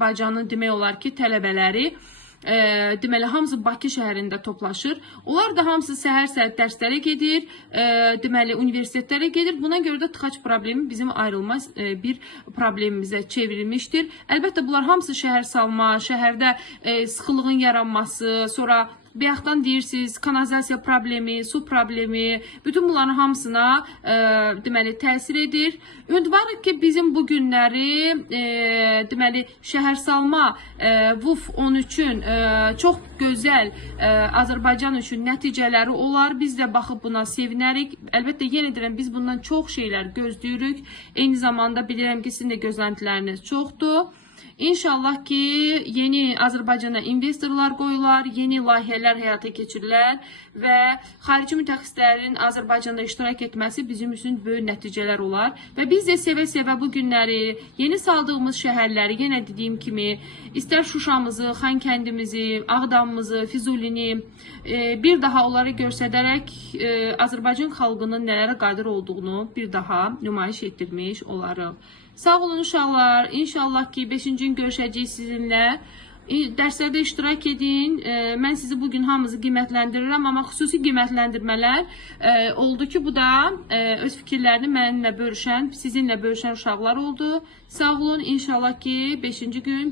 Azərbaycanın demək olar ki, tələbələri deməli, hamısı Bakı şəhərində toplaşır. Onlar da hamısı səhər-səhər dərslərə gedir, deməli, universitetlərə gedir. Buna görə də tıxac problemi bizim ayrılmaz bir problemimizə çevrilmişdir. Əlbəttə, bunlar hamısı şəhər salma, şəhərdə sıxılığın yaranması, sonra bayaqdan deyirsiniz, kanalizasiya problemi, su problemi, bütün bunların hamısına deməli, təsir edir. Ümidvarıq ki, bizim bu günləri deməli, şəhərsalma VUF 13-ün çox gözəl Azərbaycan üçün nəticələri olar. Biz də baxıb buna sevinərik. Əlbəttə, yenə deyirəm, biz bundan çox şeylər gözləyirik. Eyni zamanda bilirəm ki, sizin də gözləntiləriniz çoxdur. İnşallah ki, yeni Azərbaycana investorlar qoyular, yeni layihələr həyata keçirilər və xarici mütəxəssislərin Azərbaycanda iştirak etməsi bizim üçün böyük nəticələr olar. Və biz də sevə-sevə bu günləri, yeni saldığımız şəhərləri, yenə dediyim kimi, istər Şuşamızı, Xankəndimizi, Ağdamımızı, Füzulini bir daha onları göstərərək Azərbaycan xalqının nələrə qadir olduğunu bir daha nümayiş etdirmiş olarıq. Sağ olun uşaqlar. İnşallah ki 5-ci gün görüşəcəyik sizinlə. Dərslərdə iştirak edin. Mən sizi bugün hamınızı qiymətləndirirəm, amma xüsusi qiymətləndirmələr oldu ki, bu da öz fikirlərini mənimlə bölüşən, sizinlə bölüşən uşaqlar oldu. Sağ olun. İnşallah ki 5-ci gün